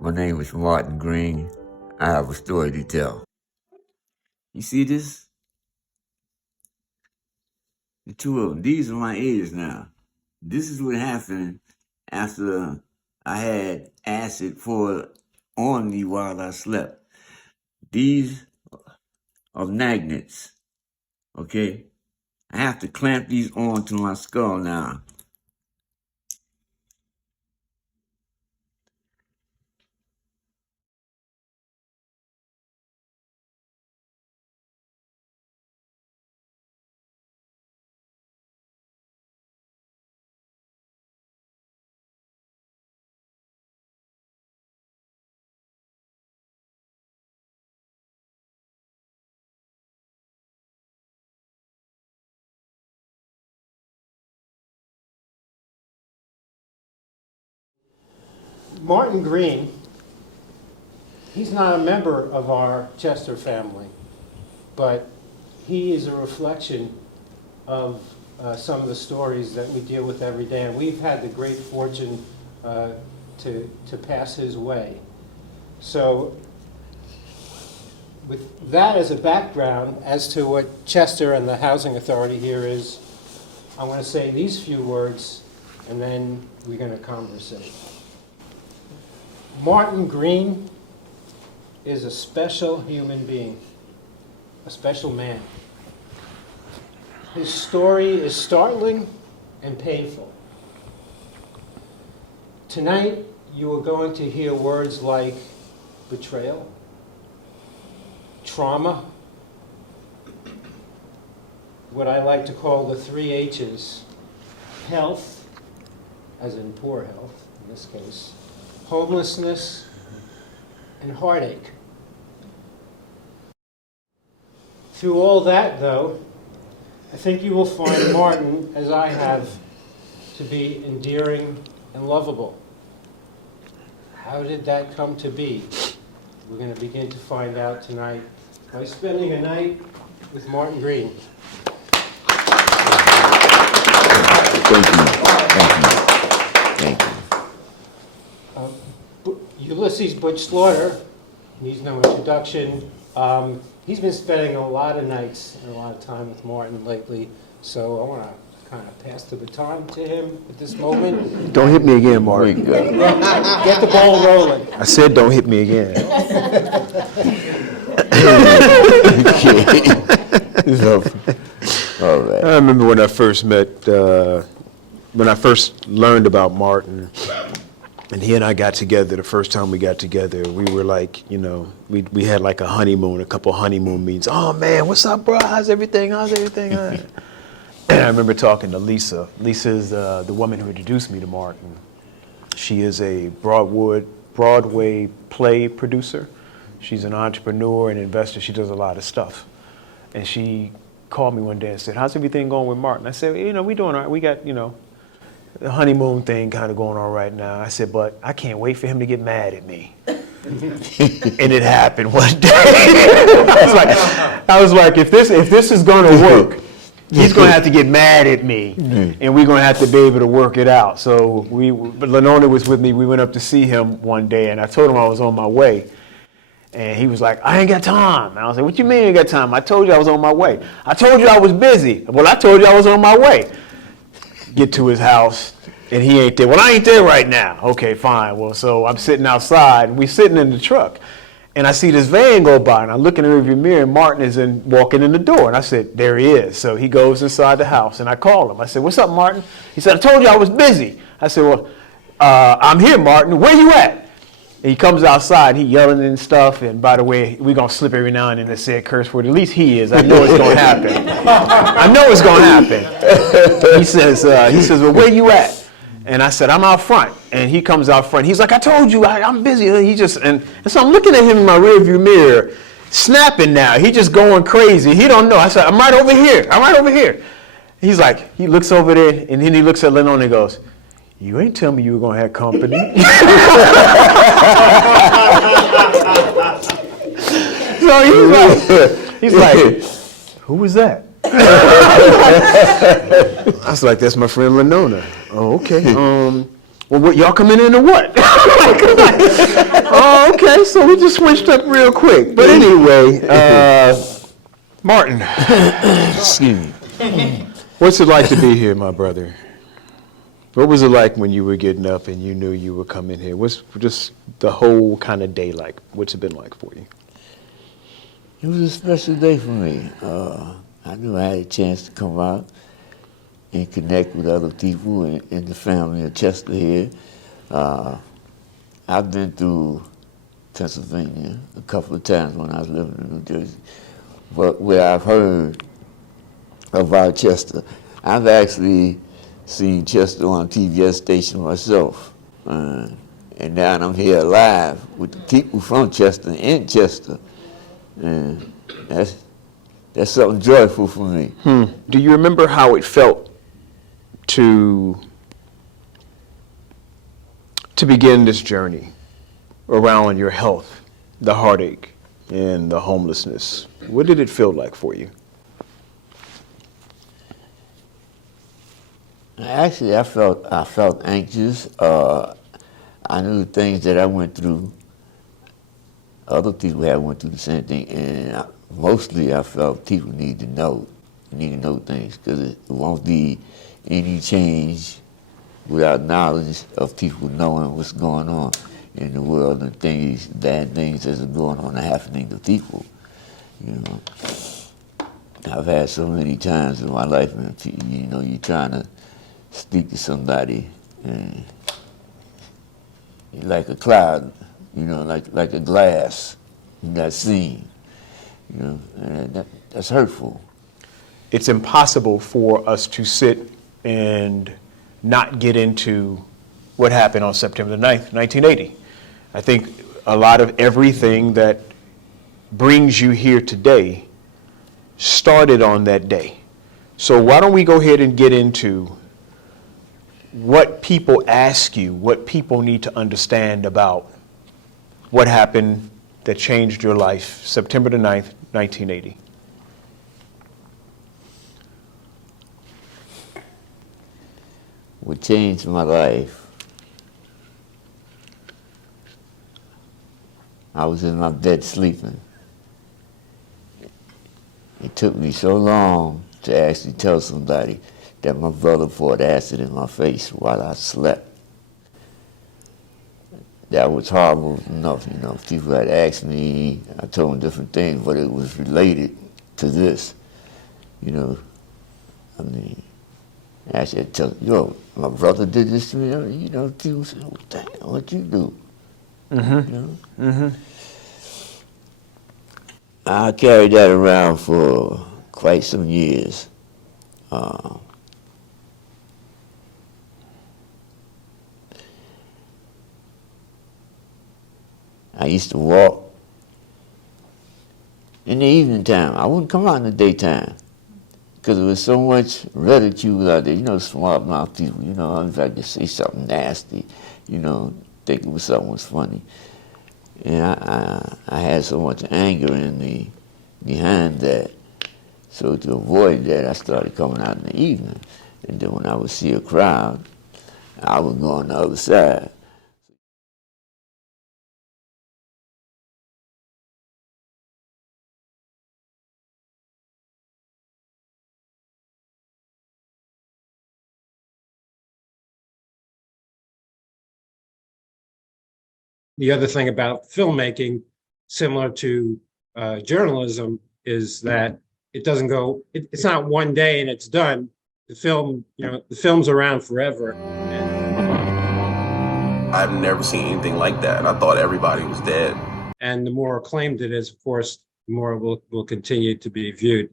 My name is Martin Greene. I have a story to tell. You see this? The two of them, these are my ears now. This is what happened after I had acid poured on me while I slept. These are magnets, okay? I have to clamp these onto my skull now. Martin Greene, he's not a member of our Chester family, but he is a reflection of some of the stories that we deal with every day. And we've had the great fortune to pass his way. So with that as a background as to what Chester and the Housing Authority here is, I'm going to say these few words, and then we're going to conversate. Martin Greene is a special human being, a special man. His story is startling and painful. Tonight, you are going to hear words like betrayal, trauma, what I like to call the 3 H's, health, as in poor health in this case, homelessness, and heartache. Through all that, though, I think you will find Martin, as I have, to be endearing and lovable. How did that come to be? We're going to begin to find out tonight by spending a night with Martin Greene. Thank you. Thank you. Ulysses Slaughter needs no introduction. He's been spending a lot of nights and a lot of time with Martin lately, so I want to kind of pass the baton to him at this moment. Don't hit me again, Martin. Get the ball rolling. I said don't hit me again. All right. I remember when I first learned about Martin, and he and I got together, the first time we got together, we were like, we had like a honeymoon, a couple honeymoon meetings. Oh man, what's up, bro? How's everything? And I remember talking to Lisa. Lisa is the woman who introduced me to Martin. She is a Broadway play producer. She's an entrepreneur and investor. She does a lot of stuff. And she called me one day and said, how's everything going with Martin? I said, we doing all right. We got, the honeymoon thing kind of going on right now. I said, but I can't wait for him to get mad at me. And it happened one day. I was like, if this is going to work, he's going to have to get mad at me, and we're going to have to be able to work it out. So but Lenona was with me. We went up to see him one day, and I told him I was on my way. And he was like, I ain't got time. And I was like, what you mean you ain't got time? I told you I was on my way. I told you I was busy. Well, I told you I was on my way. Get to his house, and he ain't there. Well, I ain't there right now. Okay, fine. Well, so I'm sitting outside, and we sitting in the truck, and I see this van go by, and I look in the rearview mirror, and Martin is walking in the door, and I said, there he is. So he goes inside the house, and I call him. I said, what's up, Martin? He said, I told you I was busy. I said, well, I'm here, Martin. Where you at? And he comes outside, he yelling and stuff, and by the way, we're going to slip every now and then and say a curse word. At least he is. I know it's going to happen. I know it's going to happen. He says, well, where you at? And I said, I'm out front. And he comes out front. He's like, I told you, I'm busy. And so I'm looking at him in my rearview mirror, snapping now. He just going crazy. He don't know. I said, I'm right over here. He's like, he looks over there, and then he looks at Lennon and goes, you ain't tell me you were going to have company. So he's like, who was that? I was like, that's my friend Lenona. Oh, okay. Well, what, y'all coming in or what? Oh, okay, so we just switched up real quick. But anyway, Martin, Excuse me. what's it like to be here, my brother? What was it like when you were getting up and you knew you were coming here? What's just the whole kind of day like? What's it been like for you? It was a special day for me. I knew I had a chance to come out and connect with other people in the family of Chester here. I've been through Pennsylvania a couple of times when I was living in New Jersey, but where I've heard about Chester, I've actually seen Chester on a TVS station myself. And now I'm here live with the people from Chester, in Chester. And that's something joyful for me. Do you remember how it felt to begin this journey around your health, the heartache, and the homelessness? What did it feel like for you? Actually, I felt anxious. I knew the things that I went through. Other people had went through the same thing, and mostly I felt people need to know things, because it won't be any change without knowledge of people knowing what's going on in the world and things, bad things that are going on and happening to people. You know, I've had so many times in my life when you're trying to speak to somebody and you're like a cloud, like a glass in that scene, and that's hurtful. It's impossible for us to sit and not get into what happened on September the 9th, 1980. I think a lot of everything that brings you here today started on that day. So why don't we go ahead and get into what people ask you, what people need to understand about what happened that changed your life, September the 9th, 1980. What changed my life, I was in my bed sleeping. It took me so long to actually tell somebody that my brother poured acid in my face while I slept. That was horrible enough, People had asked me, I told them different things, but it was related to this, Actually, I tell my brother did this to me. People say, "Oh, damn, what you do?" I carried that around for quite some years. I used to walk in the evening time. I wouldn't come out in the daytime, because there was so much ridicule out there, smart mouth people, if I could say something nasty, think it was something was funny. And I had so much anger in me behind that. So to avoid that, I started coming out in the evening. And then when I would see a crowd, I would go on the other side. The other thing about filmmaking, similar to journalism, is that it doesn't go, it's not one day and it's done. The film's around forever. And I've never seen anything like that. I thought everybody was dead. the more acclaimed it is, of course, the more it will continue to be viewed.